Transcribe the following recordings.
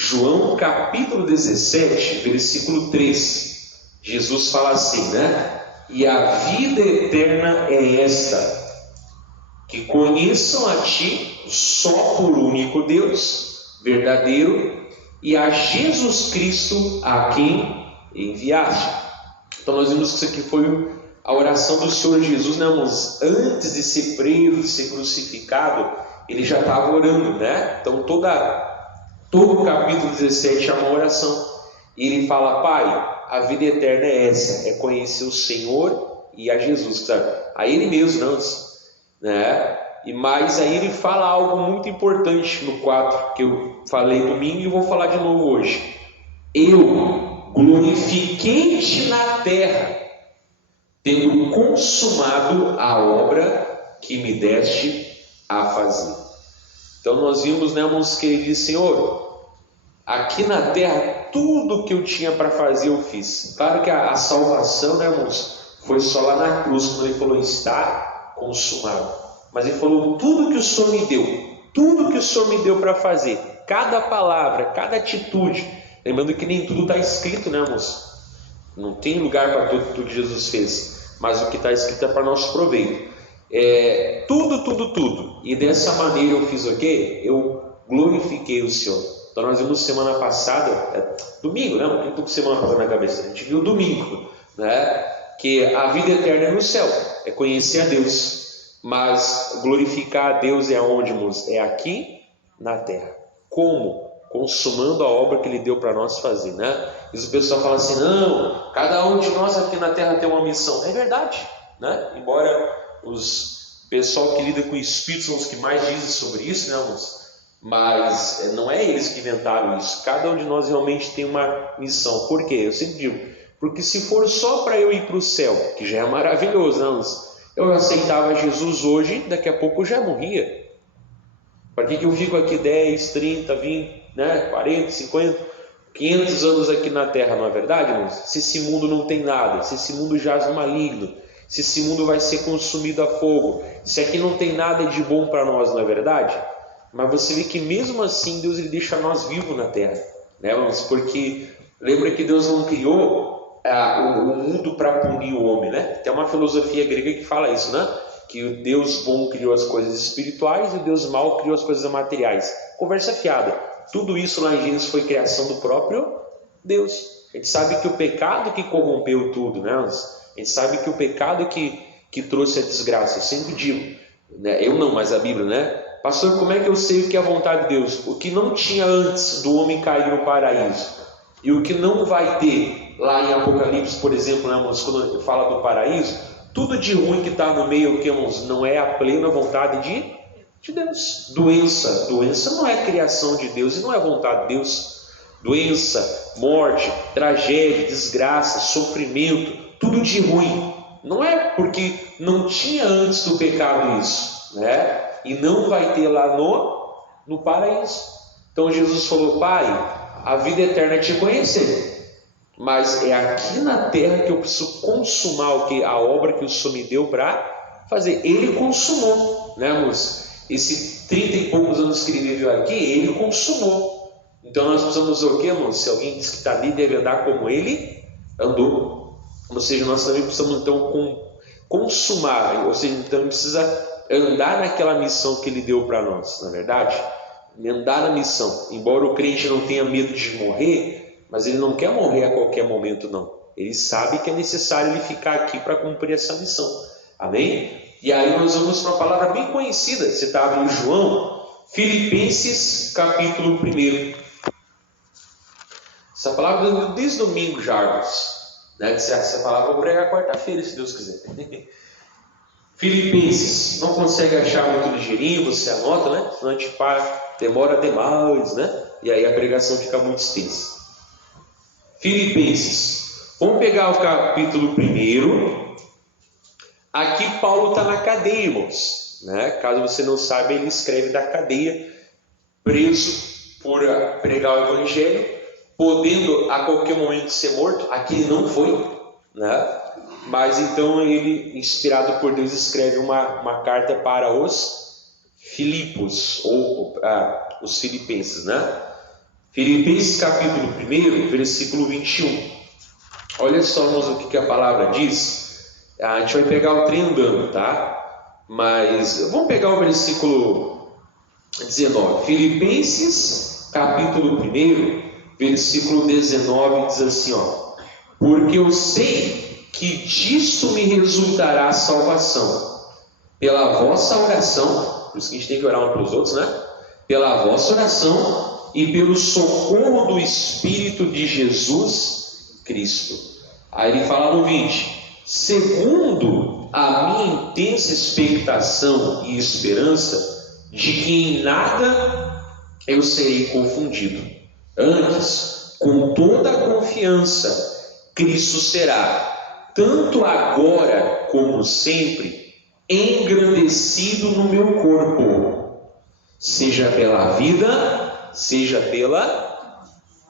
João capítulo 17, versículo 3. Jesus fala assim, né? E a vida eterna é esta, que conheçam a Ti, só por único Deus, verdadeiro, e a Jesus Cristo, a quem enviaste. Então nós vimos que isso aqui foi a oração do Senhor Jesus, né, irmãos? Antes de ser preso, de ser crucificado, ele já estava orando, né? Então todo o capítulo 17 é uma oração. E ele fala: Pai, a vida eterna é essa, é conhecer o Senhor e a Jesus, sabe? A Ele mesmo antes, né? E mais aí ele fala algo muito importante no 4, que eu falei domingo e vou falar de novo hoje. Eu glorifiquei-te na terra, tendo consumado a obra que me deste a fazer. Então nós vimos, né, irmãos, que ele disse: Senhor, aqui na terra tudo que eu tinha para fazer eu fiz. Claro que a salvação, né, irmãos, foi só lá na cruz, quando ele falou: está consumado. Mas ele falou: tudo que o Senhor me deu, tudo que o Senhor me deu para fazer, cada palavra, cada atitude, lembrando que nem tudo está escrito, né, irmãos? Não tem lugar para tudo que Jesus fez, mas o que está escrito é para nosso proveito. Tudo. E dessa maneira eu fiz o quê? Eu glorifiquei o Senhor. Então nós vimos semana passada, domingo, né? Não estou com semana passada na cabeça. A gente viu domingo, né? Que a vida eterna é no céu, é conhecer a Deus. Mas glorificar a Deus é aonde, irmãos? É aqui na terra. Como? Consumando a obra que Ele deu para nós fazer, né? E o pessoal fala assim: não, cada um de nós aqui na terra tem uma missão. É verdade, né? Embora os pessoal que lida com espíritos são os que mais dizem sobre isso, né, irmãos? Mas não é eles que inventaram isso. Cada um de nós realmente tem uma missão. Por quê? Eu sempre digo, porque se for só para eu ir para o céu, que já é maravilhoso, né, irmãos? Eu aceitava Jesus hoje, daqui a pouco eu já morria. Para que eu fico aqui 10, 30, 20, né, 40, 50, 500 anos aqui na terra, não é verdade, irmãos? Se esse mundo não tem nada, se esse mundo jaz no maligno, se esse mundo vai ser consumido a fogo, se aqui não tem nada de bom para nós, não é verdade? Mas você vê que mesmo assim Deus ele deixa nós vivos na terra, né, irmãos? Porque lembra que Deus não criou o mundo para punir o homem, né? Tem uma filosofia grega que fala isso, né? Que o Deus bom criou as coisas espirituais e o Deus mau criou as coisas materiais. Conversa fiada. Tudo isso lá em Gênesis foi criação do próprio Deus. A gente sabe que o pecado que corrompeu tudo, né? A gente sabe que o pecado que trouxe a desgraça. Eu sempre digo, né? Eu não, mas a Bíblia, né? Pastor, como é que eu sei o que é a vontade de Deus? O que não tinha antes do homem cair no paraíso e o que não vai ter lá em Apocalipse, por exemplo, né, irmãos, quando fala do paraíso, tudo de ruim que está no meio, que, irmãos, não é a plena vontade de Deus. Doença não é criação de Deus e não é vontade de Deus. Doença, morte, tragédia, desgraça, sofrimento, tudo de ruim. Não é porque não tinha antes do pecado isso, né? E não vai ter lá no paraíso. Então Jesus falou: Pai, a vida eterna é te conhecer, mas é aqui na terra que eu preciso consumar o que? A obra que o Senhor me deu para fazer. Ele consumou, né, irmãos? Esses 30 e poucos anos que ele viveu aqui, ele consumou. Então nós precisamos o que, irmãos? Se alguém diz que está ali, deve andar como ele andou. Ou seja, nós também precisamos então consumar, ou seja, então precisa andar naquela missão que ele deu para nós, na verdade? Andar na missão. Embora o crente não tenha medo de morrer, mas ele não quer morrer a qualquer momento, não. Ele sabe que é necessário ele ficar aqui para cumprir essa missão. Amém? E aí nós vamos para uma palavra bem conhecida. Você está abrindo João, Filipenses, capítulo 1. Essa palavra desde domingo já, irmãos. Né? Essa palavra eu vou pregar quarta-feira, se Deus quiser. Filipenses, não consegue achar muito ligeirinho, você anota, né? Senão a gente demora demais, né? E aí a pregação fica muito extensa. Filipenses, vamos pegar o capítulo 1. Aqui Paulo está na cadeia, irmãos, né? Caso você não saiba, ele escreve da cadeia, preso por pregar o evangelho, podendo a qualquer momento ser morto. Aqui ele não foi, né? Mas então ele, inspirado por Deus, escreve uma carta para os Filipos, ou os filipenses, né? Filipenses capítulo 1, versículo 21. Olha só, irmãos, o que a palavra diz. A gente vai pegar o trem andando, tá? Mas vamos pegar o versículo 19. Filipenses capítulo 1, versículo 19, diz assim, ó: porque eu sei que disso me resultará a salvação, pela vossa oração, por isso que a gente tem que orar uns pelos outros, né? Pela vossa oração e pelo socorro do Espírito de Jesus Cristo. Aí ele fala no 20: segundo a minha intensa expectação e esperança de que em nada eu serei confundido, antes, com toda a confiança, Cristo será, tanto agora como sempre, engrandecido no meu corpo, seja pela vida, seja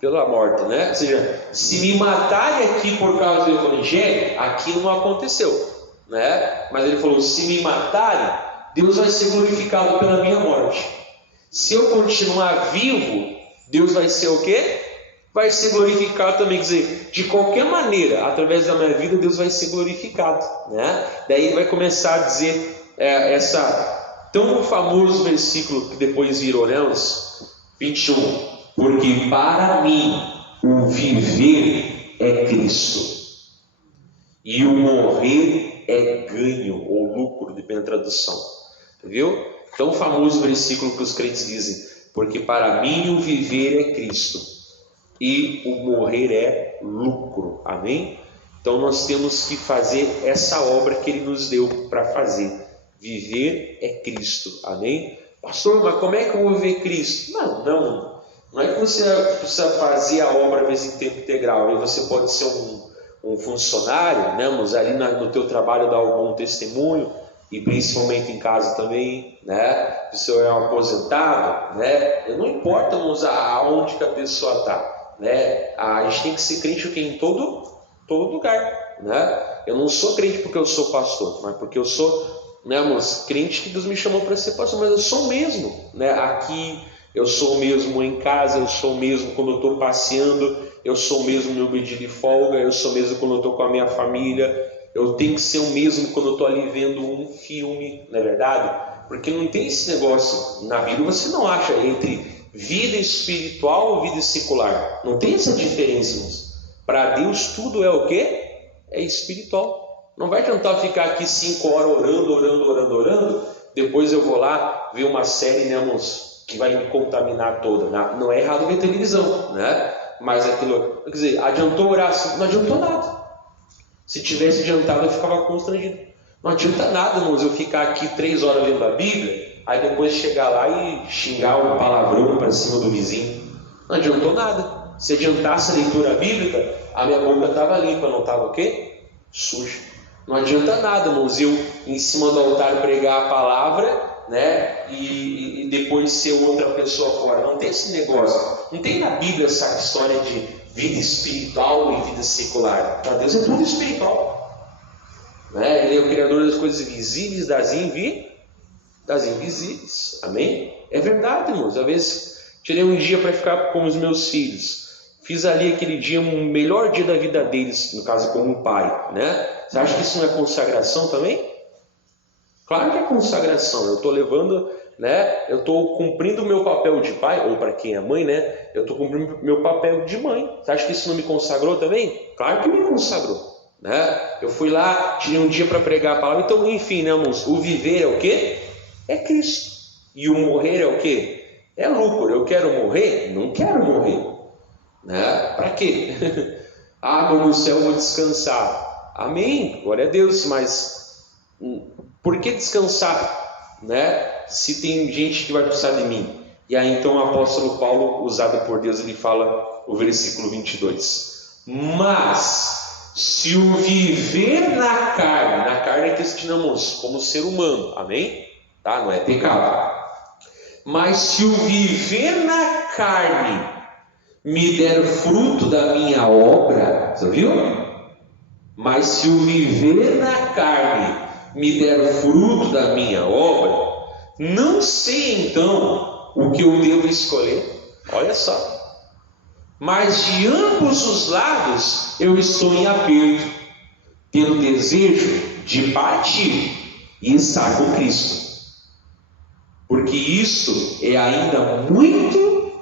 pela morte, né? Ou seja, se me matarem aqui por causa do Evangelho, aqui não aconteceu, né? Mas ele falou: se me matarem, Deus vai ser glorificado pela minha morte. Se eu continuar vivo, Deus vai ser o quê? Vai ser glorificado também. Quer dizer, de qualquer maneira, através da minha vida, Deus vai ser glorificado, né? Daí ele vai começar a dizer essa tão famoso versículo que depois virou, né? Os 21. Porque para mim o viver é Cristo e o morrer é ganho ou lucro, depende da tradução. Viu? Tão famoso versículo que os crentes dizem: porque para mim o viver é Cristo e o morrer é lucro. Amém? Então nós temos que fazer essa obra que Ele nos deu para fazer. Viver é Cristo. Amém? Pastor, mas como é que eu vou viver Cristo? Não é que você precisa fazer a obra às vezes em tempo integral. Aí você pode ser um funcionário, né, mas ali no teu trabalho dar algum testemunho, e principalmente em casa também, né? Se você é um aposentado, né? Não importa aonde que a pessoa está, né? A gente tem que ser crente em todo lugar, né? Eu não sou crente porque eu sou pastor, mas porque eu sou, né, mas crente que Deus me chamou para ser pastor, mas eu sou mesmo, né? Aqui eu sou mesmo em casa, eu sou mesmo quando eu estou passeando, eu sou mesmo no meu dia de folga, eu sou mesmo quando eu estou com a minha família. Eu tenho que ser o mesmo quando eu estou ali vendo um filme, não é verdade? Porque não tem esse negócio, na Bíblia você não acha entre vida espiritual ou vida secular. Não tem essa diferença. Para Deus tudo é o quê? É espiritual. Não vai tentar ficar aqui 5 horas orando, depois eu vou lá ver uma série, né, irmãos, que vai me contaminar toda. Não é errado ver televisão, né? Mas aquilo, quer dizer, adiantou orar? Não adiantou nada. Se tivesse adiantado, eu ficava constrangido. Não adianta nada, irmãos, eu ficar aqui 3 horas lendo a Bíblia, aí depois chegar lá e xingar um palavrão para cima do vizinho. Não adiantou nada. Se adiantasse a leitura bíblica, a minha boca estava limpa, não estava o quê? Suja. Não adianta nada, irmãos, eu em cima do altar pregar a palavra, né? E depois ser outra pessoa fora. Não tem esse negócio. Não tem na Bíblia essa história de vida espiritual e vida secular. Para Deus é tudo espiritual, né? Ele é o Criador das coisas visíveis, das invisíveis. Amém? É verdade, irmãos. Às vezes tirei um dia para ficar com os meus filhos. Fiz ali aquele dia o melhor dia da vida deles, no caso como um pai, né? Você acha que isso não é consagração também? Claro que é consagração. Eu estou levando, né? Eu estou cumprindo o meu papel de pai, ou para quem é mãe, né? Eu estou cumprindo o meu papel de mãe. Você acha que isso não me consagrou também? Claro que me consagrou, né? Eu fui lá, tirei um dia para pregar a palavra. Então, enfim, né, irmãos? O viver é o quê? É Cristo. E o morrer é o quê? É lucro. Eu quero morrer? Não quero morrer, né? Para quê? Ah, mas no céu eu vou descansar. Amém, glória a Deus. Mas por que descansar, né? Se tem gente que vai precisar de mim. E aí então o apóstolo Paulo, usado por Deus, ele fala o versículo 22: mas se o viver na carne é que estimamos como ser humano, amém? Tá? Não é pecado. Mas se o viver na carne me der fruto da minha obra, você viu? Mas se o viver na carne me der fruto da minha obra, não sei então o que eu devo escolher. Olha só, mas de ambos os lados eu estou em aperto, tendo desejo de partir e estar com Cristo. Porque isso é ainda muito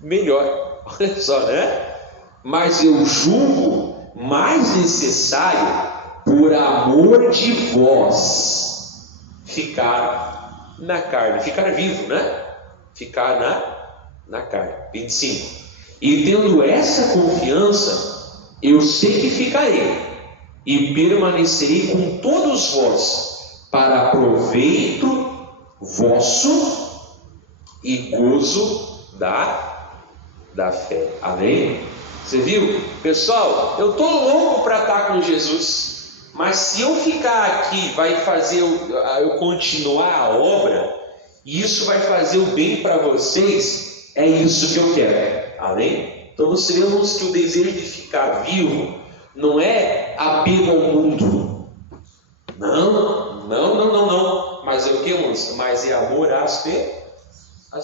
melhor. Olha só, né? Mas eu julgo mais necessário, por amor de vós, ficar na carne, ficar vivo, né? Ficar na carne. 25. E tendo essa confiança, eu sei que ficarei e permanecerei com todos vós, para proveito vosso e gozo da fé. Amém? Você viu? Pessoal, eu estou louco para estar com Jesus, mas se eu ficar aqui, vai fazer eu continuar a obra, e isso vai fazer o bem para vocês, é isso que eu quero. Amém? Então nós sabemos que o desejo de ficar vivo não é apego ao mundo. Não. Mas é o que, irmãos? Mas é amor às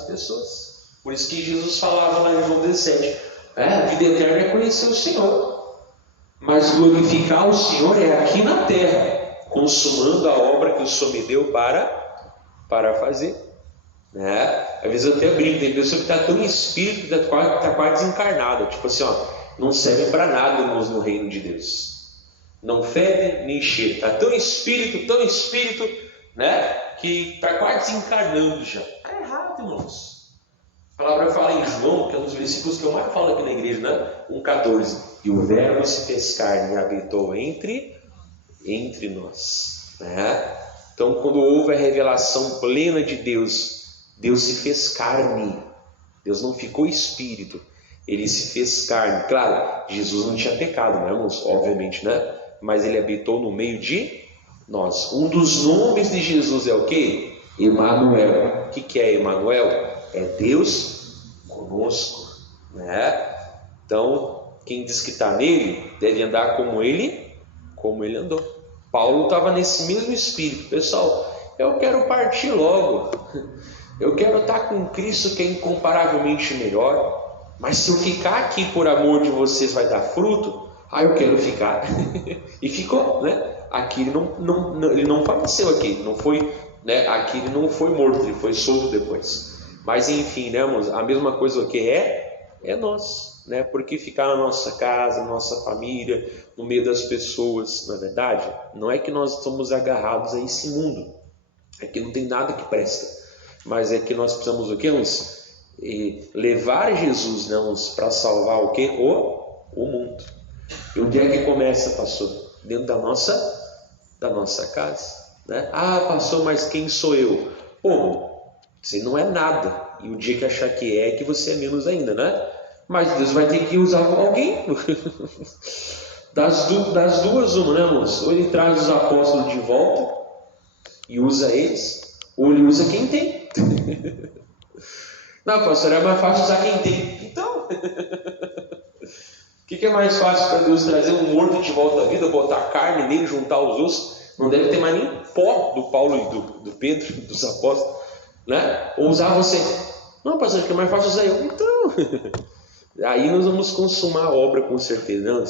pessoas. Por isso que Jesus falava lá em João 17. A vida eterna é conhecer o Senhor. Mas glorificar o Senhor é aqui na terra, consumando a obra que o Senhor me deu para fazer. Às vezes eu até brinco, tem pessoa que está tão em espírito que está quase desencarnada. Tipo assim, não serve para nada, irmãos, no reino de Deus. Não fede nem cheira. Está tão espírito, que está quase desencarnando já. Está errado, irmãos. A palavra fala em João, que é um dos versículos que eu mais falo aqui na igreja, 1,14. E o verbo se fez carne e habitou entre nós. Então, quando houve a revelação plena de Deus, Deus se fez carne. Deus não ficou espírito. Ele se fez carne. Claro, Jesus não tinha pecado, irmãos? Obviamente, Mas ele habitou no meio de nós. Um dos nomes de Jesus é o quê? Emanuel. O que é Emanuel? É Deus conosco. Então, quem diz que está nele, deve andar como ele andou. Paulo estava nesse mesmo espírito. Pessoal, eu quero partir logo. Eu quero estar com Cristo, que é incomparavelmente melhor. Mas se eu ficar aqui por amor de vocês vai dar fruto, eu quero ficar. E ficou, Aqui ele não faleceu aqui, não foi, aqui ele não foi morto, ele foi solto depois. Mas enfim, irmãos, a mesma coisa que é nós, Porque ficar na nossa casa, na nossa família, no meio das pessoas, na verdade, não é que nós estamos agarrados a esse mundo. É que não tem nada que presta. Mas é que nós precisamos o quê, irmãos? Levar Jesus, para salvar o quê? O mundo. E onde é que começa, pastor? Dentro da nossa casa, pastor, mas quem sou eu? Você não é nada. E o dia que achar que que você é menos ainda, Mas Deus vai ter que usar alguém. Das duas, uma, irmãos? Ou ele traz os apóstolos de volta e usa eles, ou ele usa quem tem. Não, pastor, é mais fácil usar quem tem. Então, o que é mais fácil para Deus trazer um morto de volta à vida, botar carne nele, juntar os ossos? Não deve ter mais nem pó do Paulo e do Pedro, dos apóstolos, Ou usar você. Não, pastor, que é mais fácil usar eu. Então, aí nós vamos consumar a obra com certeza. Não?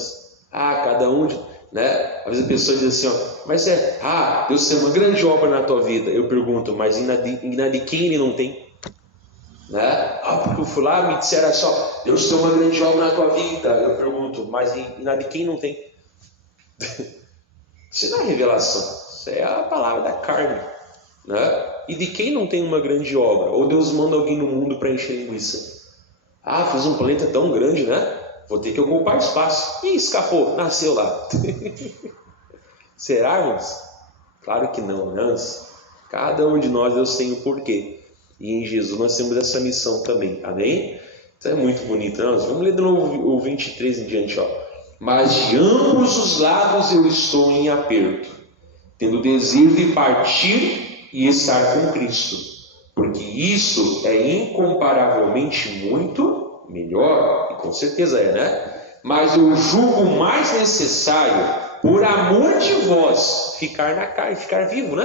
Cada um, Às vezes a pessoa diz assim, mas Deus tem uma grande obra na tua vida. Eu pergunto, mas e na de quem ele não tem? Porque eu fui lá, me disseram só, Deus tem uma grande obra na tua vida. Eu pergunto, mas e na de quem não tem? Isso não é revelação, isso é a palavra da carne. E de quem não tem uma grande obra? Ou Deus manda alguém no mundo para encher linguiça? Fiz um planeta tão grande, Vou ter que ocupar espaço. E escapou, nasceu lá. Será, irmãos? Claro que não, Cada um de nós, Deus tem o porquê. E em Jesus nós temos essa missão também. Amém? Então é muito bonito. Vamos ler de novo o 23 em diante. Mas de ambos os lados eu estou em aperto, tendo desejo de partir e estar com Cristo. Porque isso é incomparavelmente muito melhor. E com certeza Mas eu julgo mais necessário, por amor de vós, ficar na carne, ficar vivo,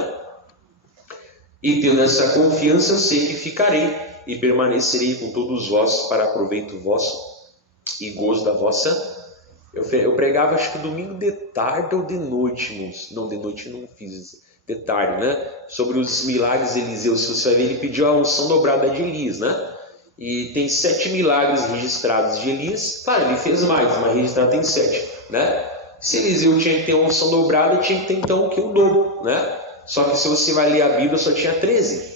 E tendo essa confiança, eu sei que ficarei e permanecerei com todos vós para proveito vosso e gozo da vossa... Eu pregava acho que domingo de tarde ou de noite, irmãos. Não, de noite não fiz, de tarde, né? Sobre os milagres de Eliseu. Se você vai ver, ele pediu a unção dobrada de Elias, né? E tem 7 milagres registrados de Elias. Claro, ele fez mais, mas registrado tem 7, né? Se Eliseu tinha que ter uma unção dobrada, tinha que ter então o que? O dobro, né? Só que se você vai ler a Bíblia, só tinha 13.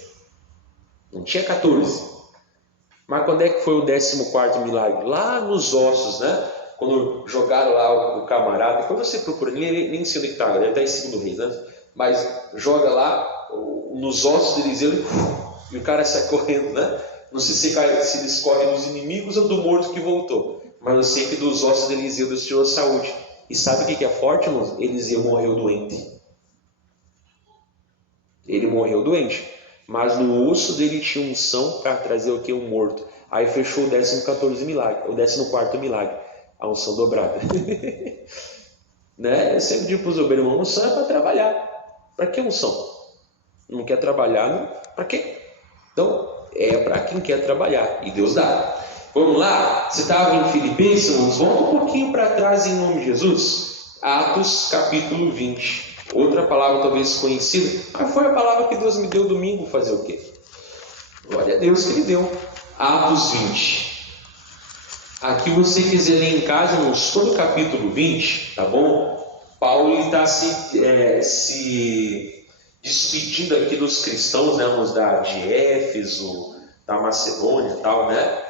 Não tinha 14. Mas quando é que foi o 14º milagre? Lá nos ossos, né? Quando jogaram lá o camarada, quando você procura, nem sei onde está, deve estar em 2 Reis, né? Mas joga lá nos ossos de Eliseu e o cara sai correndo, né? Não sei se eles correm dos inimigos ou do morto que voltou, mas eu sei que dos ossos de Eliseu Deus tirou a saúde. E sabe o que é forte, irmãos? Eliseu morreu doente. Ele morreu doente, mas no osso dele tinha unção para trazer o que? Um morto. Aí fechou o 14º milagre, o 14º milagre. A unção dobrada. Né? Eu sempre digo para os obreiros, irmão, unção é para trabalhar. Para que unção? Não quer trabalhar, não? Para quê? Então, é para quem quer trabalhar. E Deus dá. Vamos lá? Você estava em Filipenses, irmãos? Volta um pouquinho para trás em nome de Jesus. Atos capítulo 20. Outra palavra talvez conhecida. Mas foi a palavra que Deus me deu domingo. Fazer o quê? Glória a Deus que Ele deu. Atos 20. Aqui você quiser ler em casa, irmãos, todo o capítulo 20, tá bom? Paulo está se despedindo aqui dos cristãos, né, de Éfeso, da Macedônia e tal, né?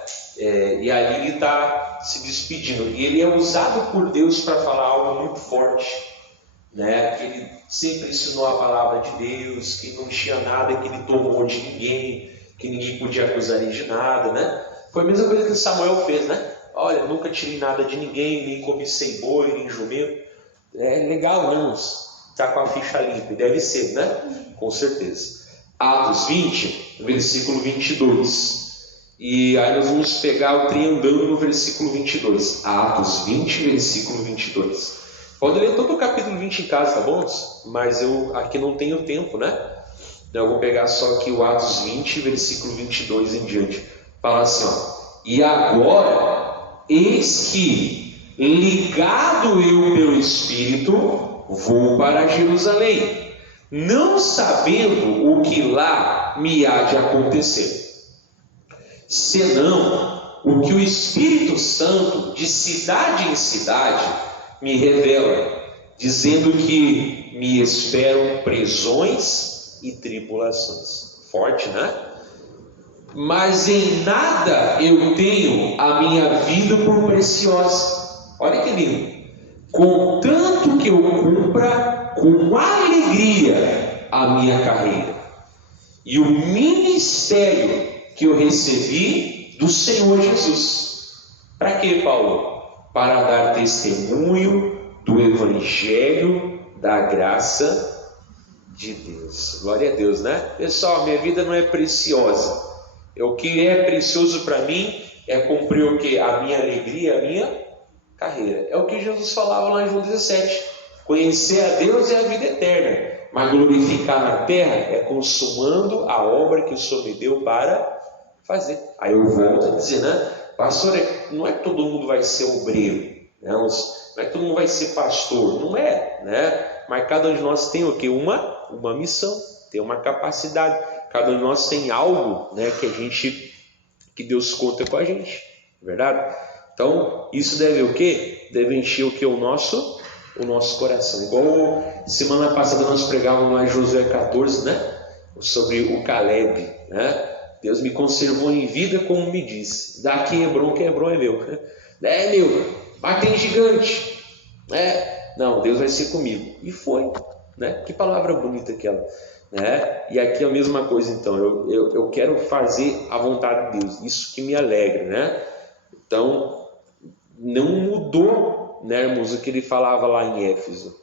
E ali ele está se despedindo. E ele é usado por Deus para falar algo muito forte, né? Que ele sempre ensinou a palavra de Deus, que não tinha nada que ele tomou de ninguém, que ninguém podia acusar ele de nada, né? Foi a mesma coisa que Samuel fez, né? Olha, nunca tirei nada de ninguém, nem cobicei boi, nem jumento. É legal, né, irmãos? Está com a ficha limpa. Deve ser, né? Com certeza. Atos 20, versículo 22. E aí nós vamos pegar o triangulando no versículo 22. Atos 20, versículo 22. Pode ler todo o capítulo 20 em casa, tá bom? Mas eu aqui não tenho tempo, né? Então eu vou pegar só aqui o Atos 20, versículo 22 em diante. Fala assim, ó. E agora... eis que, ligado eu pelo Espírito, vou para Jerusalém, não sabendo o que lá me há de acontecer, senão o que o Espírito Santo, de cidade em cidade, me revela, dizendo que me esperam prisões e tribulações. Forte, né? Mas em nada eu tenho a minha vida por preciosa. Olha que lindo. Contanto que eu cumpra com alegria a minha carreira e o ministério que eu recebi do Senhor Jesus. Para quê, Paulo? Para dar testemunho do Evangelho da graça de Deus. Glória a Deus, né? Pessoal, minha vida não é preciosa. O que é precioso para mim é cumprir o que? A minha alegria, a minha carreira. É o que Jesus falava lá em João 17. Conhecer a Deus é a vida eterna, mas glorificar na terra é consumando a obra que o Senhor me deu para fazer. Aí eu volto a dizer, né? Pastor, não é que todo mundo vai ser obreiro, não é que todo mundo vai ser pastor, não é, né? Mas cada um de nós tem o que? Uma missão, tem uma capacidade. Cada um de nós tem algo, né, que Deus conta com a gente, verdade? Então, isso deve o quê? Deve encher o que? O nosso coração. Igual semana passada nós pregávamos lá em Josué 14, né? Sobre o Caleb, né? Deus me conservou em vida como me disse. Daqui Hebron, que Hebron é meu. É meu, mas tem gigante. Não, Deus vai ser comigo. E foi, né? Que palavra bonita aquela. Né? E aqui é a mesma coisa, então, eu quero fazer a vontade de Deus, isso que me alegra, né? Então, não mudou, né, irmãos, o que ele falava lá em Éfeso,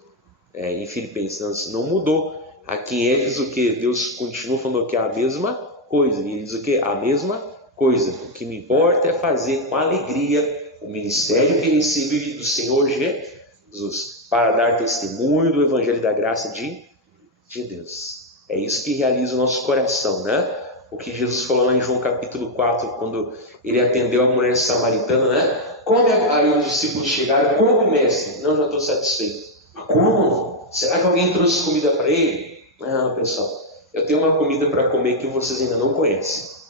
em Filipenses, não mudou. Aqui em Éfeso, o que Deus continua falando que é a mesma coisa, e ele diz o que? A mesma coisa. O que me importa é fazer com alegria o ministério que recebi do Senhor Jesus, para dar testemunho do Evangelho da graça de Deus. É isso que realiza o nosso coração, né? O que Jesus falou lá em João capítulo 4, quando ele atendeu a mulher samaritana, né? Come, aí os discípulos chegaram, come, mestre. Não, já estou satisfeito. Mas como? Será que alguém trouxe comida para ele? Não, pessoal, eu tenho uma comida para comer que vocês ainda não conhecem.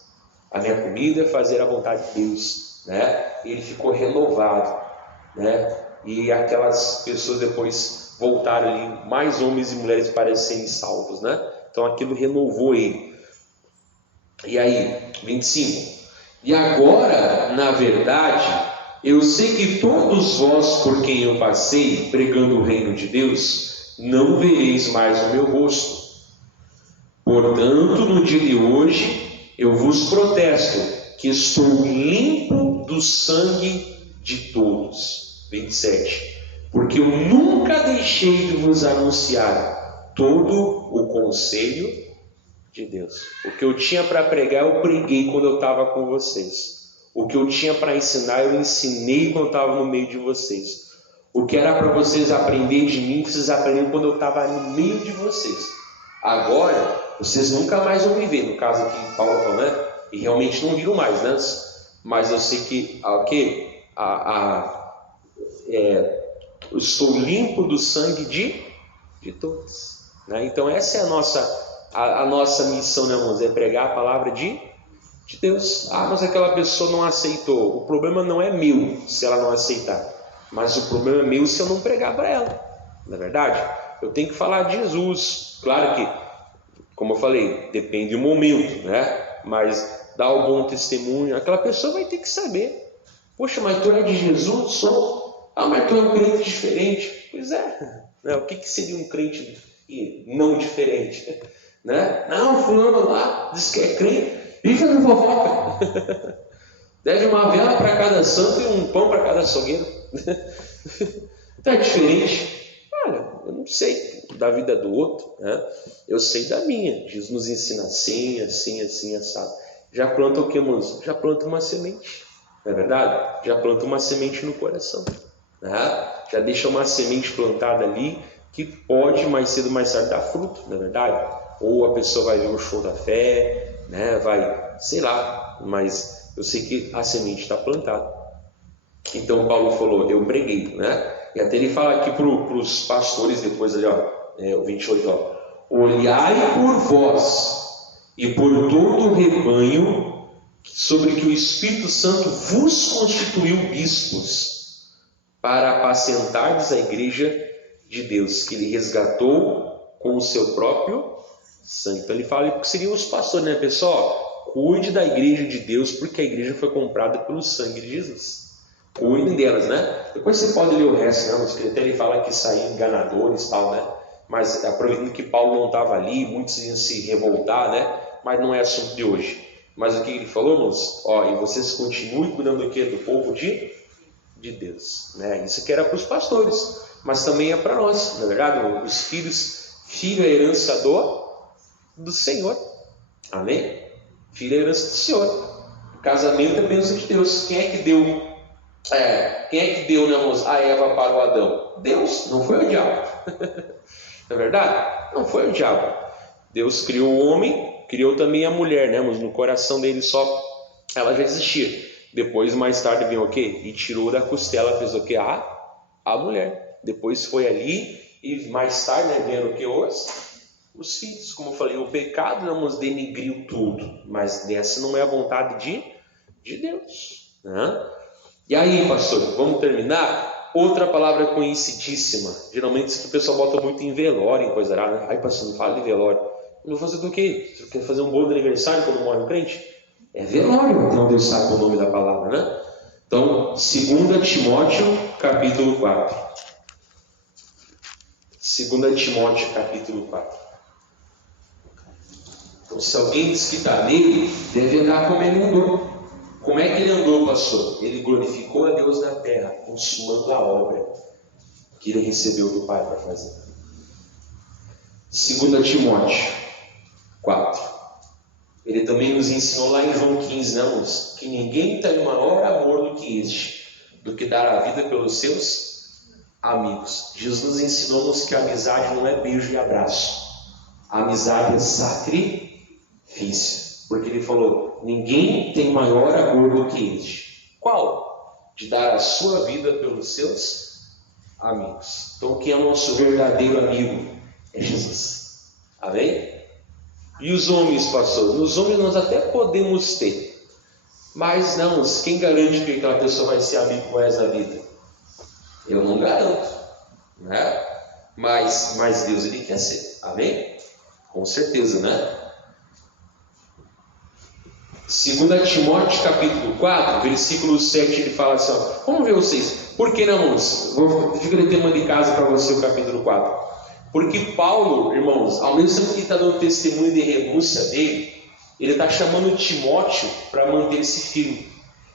A minha comida é fazer a vontade de Deus, né? Ele ficou renovado, né? E aquelas pessoas depois voltaram ali, mais homens e mulheres para serem salvos, né? Então aquilo renovou ele. E aí, 25. E agora, na verdade, eu sei que todos vós por quem eu passei, pregando o reino de Deus, não vereis mais o meu rosto. Portanto, no dia de hoje, eu vos protesto que estou limpo do sangue de todos. 27. Porque eu nunca deixei de vos anunciar todo o conselho de Deus. O que eu tinha para pregar, eu preguei quando eu estava com vocês. O que eu tinha para ensinar, eu ensinei quando eu estava no meio de vocês. O que era para vocês aprender de mim, vocês aprenderam quando eu estava no meio de vocês. Agora, vocês nunca mais vão me ver. No caso aqui, Paulo falou, né? E realmente não viram mais, né? Mas eu sei que, eu estou limpo do sangue de todos. Né? Então essa é a nossa missão, né, irmãos? É pregar a palavra de Deus. Mas aquela pessoa não aceitou. O problema não é meu se ela não aceitar, mas o problema é meu se eu não pregar para ela. Não é verdade? Eu tenho que falar de Jesus. Claro que, como eu falei, depende do momento, né? Mas dar o bom testemunho, aquela pessoa vai ter que saber. Poxa, mas tu é de Jesus? Sou. Mas tu é um crente diferente. Pois é. Né? O que seria um crente não diferente? Né? Não, fulano lá diz que é crente, fica no fofoca. Deve uma vela para cada santo e um pão para cada açougueiro. Então é diferente. Olha, eu não sei da vida do outro, né? Eu sei da minha. Jesus nos ensina assim, assado. Já planta o que, irmãos? Já planta uma semente, não é verdade? Já planta uma semente no coração, né? Já deixa uma semente plantada ali que pode mais cedo ou mais tarde dar fruto, não é verdade? Ou a pessoa vai ver o show da fé, né? Vai, sei lá, mas eu sei que a semente está plantada. Então Paulo falou, eu preguei, né? E até ele fala aqui para os pastores depois ali, o 28, olhai por vós e por todo o rebanho sobre que o Espírito Santo vos constituiu bispos para apacentardes a igreja de Deus, que ele resgatou com o seu próprio sangue. Então ele fala que seriam os pastores, né, pessoal? Cuide da igreja de Deus, porque a igreja foi comprada pelo sangue de Jesus. Cuidem delas, né? Depois você pode ler o resto, né? Porque até ele fala que saíram enganadores e tal, né? Mas aproveitando que Paulo não estava ali, muitos iam se revoltar, né? Mas não é assunto de hoje. Mas o que ele falou, irmãos? E vocês continuem cuidando do quê? Do povo de Deus, né? Isso que era para os pastores, mas também é para nós, não é verdade? Os filhos, filho é herança do Senhor, amém? Filho é herança do Senhor. Casamento é bênção de Deus. Quem é que deu? Quem é que deu, né, irmãos, a Eva para o Adão? Deus, não foi o diabo. Não é verdade? Não foi o diabo. Deus criou o homem, criou também a mulher, né, irmãos? No coração dele só ela já existia. Depois, mais tarde, veio o quê? E tirou da costela, fez o quê? A mulher. Depois foi ali e mais tarde, né, vieram o quê? Os filhos. Como eu falei, o pecado, né, irmãos, denigriu tudo. Mas essa não é a vontade de Deus, né? E aí, pastor, vamos terminar? Outra palavra conhecidíssima. Geralmente isso que o pessoal bota muito em velório, em coisa rara, né? Ai, pastor, não fala de velório. Eu vou fazer do quê? Você quer fazer um bolo de aniversário quando morre um crente? É velório, então Deus sabe o nome da palavra, né? Então, 2 Timóteo, capítulo 4. 2 Timóteo, capítulo 4. Então, se alguém diz que está nele, deve andar como ele andou. Como é que ele andou, pastor? Ele glorificou a Deus na terra, consumando a obra que ele recebeu do Pai para fazer. 2 Timóteo 4. Ele também nos ensinou lá em João 15, né, irmãos? Que ninguém tem maior amor do que este, do que dar a vida pelos seus amigos. Jesus nos ensinou-nos que a amizade não é beijo e abraço. A amizade é sacrifício. Porque ele falou, ninguém tem maior amor do que este. Qual? de dar a sua vida pelos seus amigos. Então, quem é o nosso verdadeiro amigo? É Jesus. Amém? E os homens, pastor? Os homens nós até podemos ter, mas não, quem garante que aquela pessoa vai ser amigo com essa vida? Eu não garanto, né? Mas Deus, Ele quer ser. Amém? Com certeza, né? 2 Timóteo capítulo 4, versículo 7, ele fala assim, ó, vamos ver vocês, por que não, irmãos? Fica de tema de casa para você o capítulo 4. Porque Paulo, irmãos, ao mesmo tempo que ele está dando testemunho de renúncia dele, ele está chamando Timóteo para manter-se firme.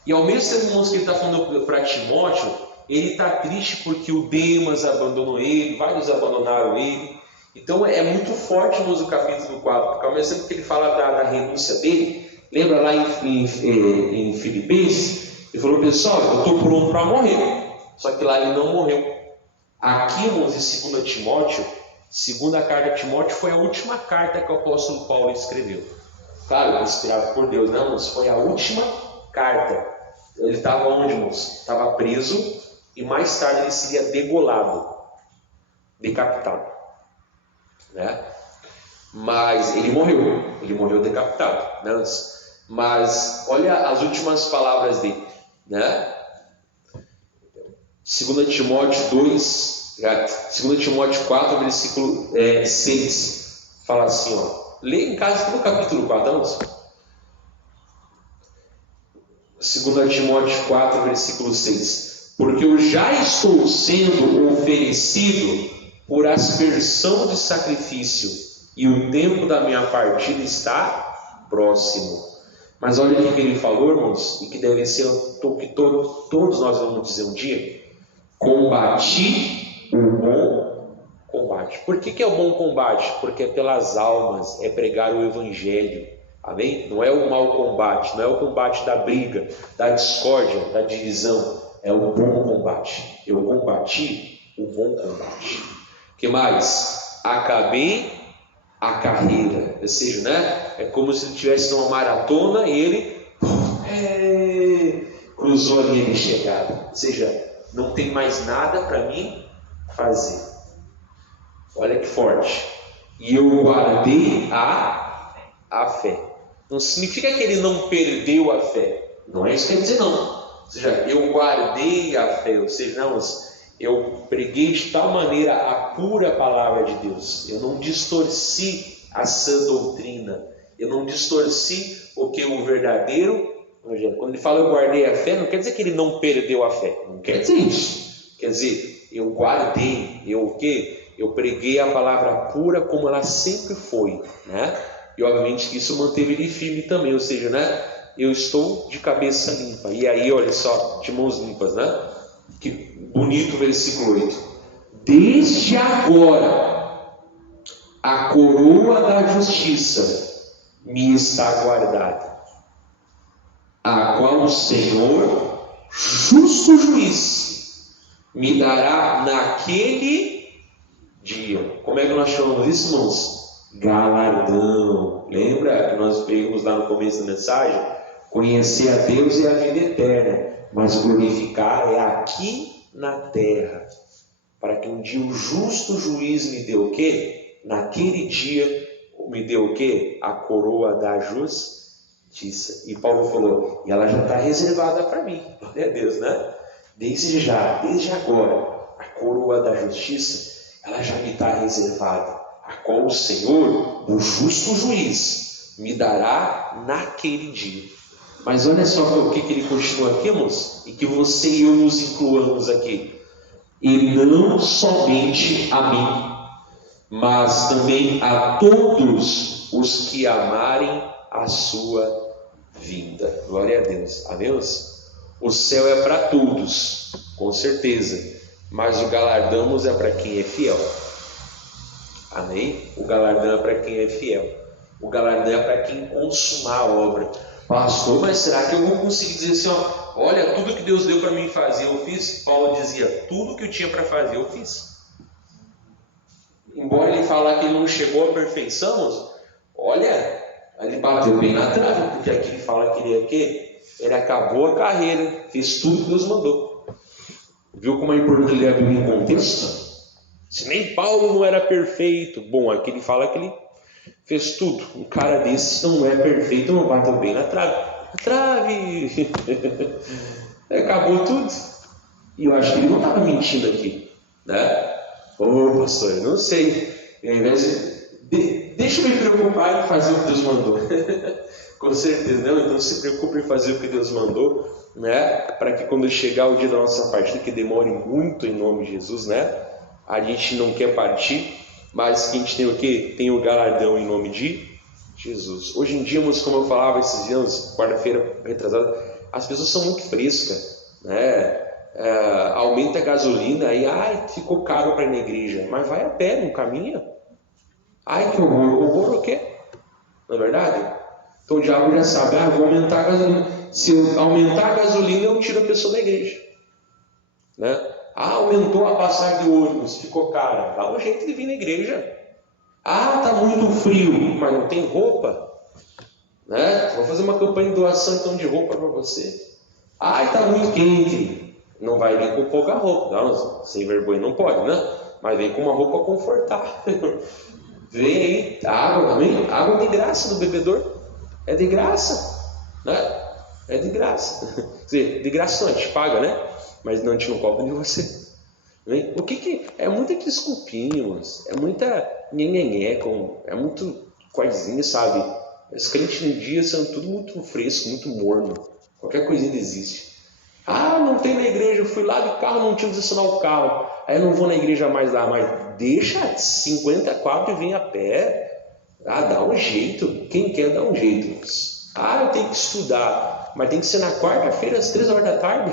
E ao mesmo tempo, irmãos, que ele está falando para Timóteo, ele está triste porque o Demas abandonou ele, vários abandonaram ele. Então é muito forte, irmãos, o capítulo 4, porque ao mesmo tempo que ele fala da renúncia dele, lembra lá em Filipenses, ele falou, pessoal, eu estou pronto para morrer. Só que lá ele não morreu. Aqui, irmãos, em 2 Timóteo, segunda carta de Timóteo, foi a última carta que o apóstolo Paulo escreveu. Claro, inspirado por Deus, não, irmãos, foi a última carta. Ele estava onde, irmãos? Estava preso e mais tarde ele seria degolado, decapitado, né? Mas ele morreu decapitado, né? Mas olha as últimas palavras dele, né? 2 Timóteo 2, 2 Timóteo 4, versículo 6, fala assim, ó, lê em casa no capítulo 4, vamos? 2 Timóteo 4, versículo 6, porque eu já estou sendo oferecido por aspersão de sacrifício, e o tempo da minha partida está próximo. Mas olha o que ele falou, irmãos, e que deve ser o que todos nós vamos dizer um dia: combati o bom combate. Por que é o bom combate? Porque é pelas almas, é pregar o evangelho. Amém? Não é o mau combate, não é o combate da briga, da discórdia, da divisão. É o bom combate. Eu combati o bom combate. O que mais? Acabei a carreira. Ou seja, né? É como se ele estivesse numa maratona e ele cruzou a linha de chegada. Ou seja, não tem mais nada para mim fazer. Olha que forte. E eu guardei a fé. Não significa que ele não perdeu a fé. Não é isso que quer dizer, não. Ou seja, eu guardei a fé. Ou seja, não, eu preguei de tal maneira a pura palavra de Deus. Eu não distorci a sã doutrina. Eu não distorci o que o verdadeiro... Quando ele fala eu guardei a fé, não quer dizer que ele não perdeu a fé. Não quer dizer isso. Quer dizer, eu guardei. Eu preguei a palavra pura como ela sempre foi, né? E obviamente que isso manteve ele firme também. Ou seja, né? Eu estou de cabeça limpa. E aí, olha só, de mãos limpas, né? Que bonito o versículo 8. Desde agora, a coroa da justiça me está guardada, a qual o Senhor, justo juiz, me dará naquele dia. Como é que nós chamamos isso, irmãos? Galardão. Lembra que nós pegamos lá no começo da mensagem? Conhecer a Deus é a vida eterna, mas glorificar é aqui na terra, para que um dia o justo juiz me dê o quê? Naquele dia me deu o quê? A coroa da justiça. E Paulo falou, e ela já está reservada para mim. Glória a Deus, né? Desde agora, a coroa da justiça, ela já me está reservada, a qual o Senhor, o justo juiz, me dará naquele dia. Mas olha só o que ele continua aqui, irmãos, e que você e eu nos incluamos aqui. E não somente a mim, mas também a todos os que amarem a sua vinda. Glória a Deus. Amém? O céu é para todos, com certeza, mas o galardão é para quem é fiel. Amém? O galardão é para quem é fiel. O galardão é para quem consumar a obra. Pastor, mas será que eu vou conseguir dizer assim, ó, olha, tudo que Deus deu para mim fazer, eu fiz? Paulo dizia, tudo que eu tinha para fazer, eu fiz. Embora ele falar que ele não chegou à perfeição, olha, ele bateu bem na trave, porque aqui ele fala que ele é o quê? Ele acabou a carreira, fez tudo que Deus mandou. Viu como é importante ler a Bíblia em contexto? Se nem Paulo não era perfeito, bom, aqui ele fala que ele fez tudo. Um cara desse não é perfeito, não bateu bem na trave. Na trave! Acabou tudo. E eu acho que ele não estava mentindo aqui, né? Ô, pastor, eu não sei. E ao invés de... Deixa eu me preocupar em fazer o que Deus mandou. Com certeza, não. Então se preocupe em fazer o que Deus mandou, né? Para que quando chegar o dia da nossa partida, que demore muito em nome de Jesus, né? A gente não quer partir, mas que a gente tem o quê? Tem o galardão em nome de Jesus. Hoje em dia, como eu falava esses dias, quarta-feira retrasada, as pessoas são muito frescas, né? Aumenta a gasolina, aí ficou caro para ir na igreja, mas vai a pé, não caminha. Ai, que horror, horror o quê? Não é verdade? Então o diabo já sabe, vou aumentar a gasolina. Se eu aumentar a gasolina, eu tiro a pessoa da igreja, né? Aumentou a passagem de ônibus, ficou cara, dá um jeito de vir na igreja. Tá muito frio, mas não tem roupa, né? Vou fazer uma campanha de doação então de roupa para você. Tá muito quente, não vai vir com pouca roupa, não, sem vergonha não pode, né? Mas vem com uma roupa confortável. Vem aí, água também, água de graça do bebedor, é de graça, né? É de graça. Quer dizer, de graça não, a gente paga, né? Mas não, a gente não cobra de você. O que é muita desculpinhos, é muita nhenhenhé, é muito coisinha, sabe? Os crentes no dia são tudo muito fresco, muito morno. Qualquer coisinha desiste. Não tem na igreja, eu fui lá de carro, não tinha onde estacionar o carro. Aí eu não vou na igreja mais lá, mas deixa 54 e vem a pé. Dá um jeito. Quem quer dá um jeito. Eu tenho que estudar, mas tem que ser na quarta-feira às 3 horas da tarde.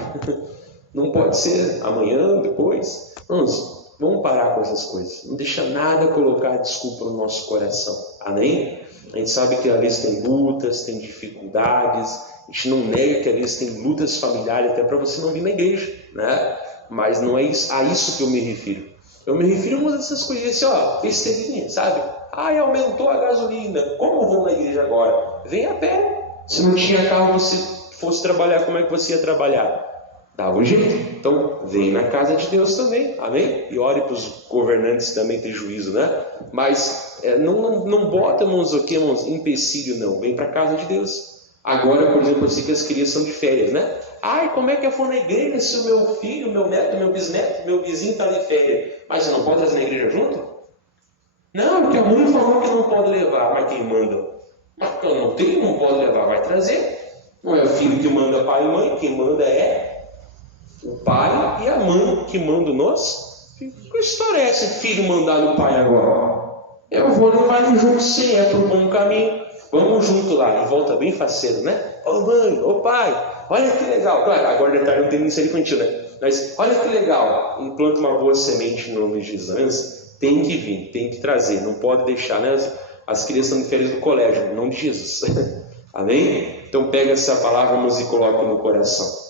Não pode ser amanhã, depois. Vamos parar com essas coisas. Não deixa nada colocar desculpa no nosso coração. Amém? A gente sabe que às vezes tem lutas, tem dificuldades. A gente não nega que às vezes tem lutas familiares até para você não vir na igreja, né? Mas não é a isso que eu me refiro. Eu me refiro a uma dessas coisas assim, besteirinha, sabe? Aumentou a gasolina. Como eu vou na igreja agora? Vem a pé. Se não tinha carro, você fosse trabalhar, como é que você ia trabalhar? Dava um jeito. Então, vem na casa de Deus também, amém? E ore para os governantes também ter juízo, né? Mas não bota, irmãos, empecilho, não. Vem para a casa de Deus. Agora, por exemplo, eu sei que as crianças são de férias, né? Como é que eu for na igreja se o meu filho, meu neto, meu bisneto, meu vizinho está de férias? Mas você não pode trazer na igreja junto? Não, porque a mãe falou que não pode levar, mas quem manda? Mas eu não tenho, não pode levar, vai trazer. Não é o filho que manda pai e mãe, quem manda é o pai e a mãe que mandam nós. Que história é essa, filho mandar no pai agora? Eu vou levar ele junto sim, é para o bom caminho. Vamos junto lá, e volta bem faceiro, né? Mãe, pai, olha que legal. Claro, agora de tarde não tem ministério infantil, né? Mas olha que legal, implanta uma boa semente no nome de Jesus. Tem que vir, tem que trazer, não pode deixar, né? As crianças estão de férias do colégio, em nome de Jesus. Amém? Então pega essa palavra, e coloca no coração.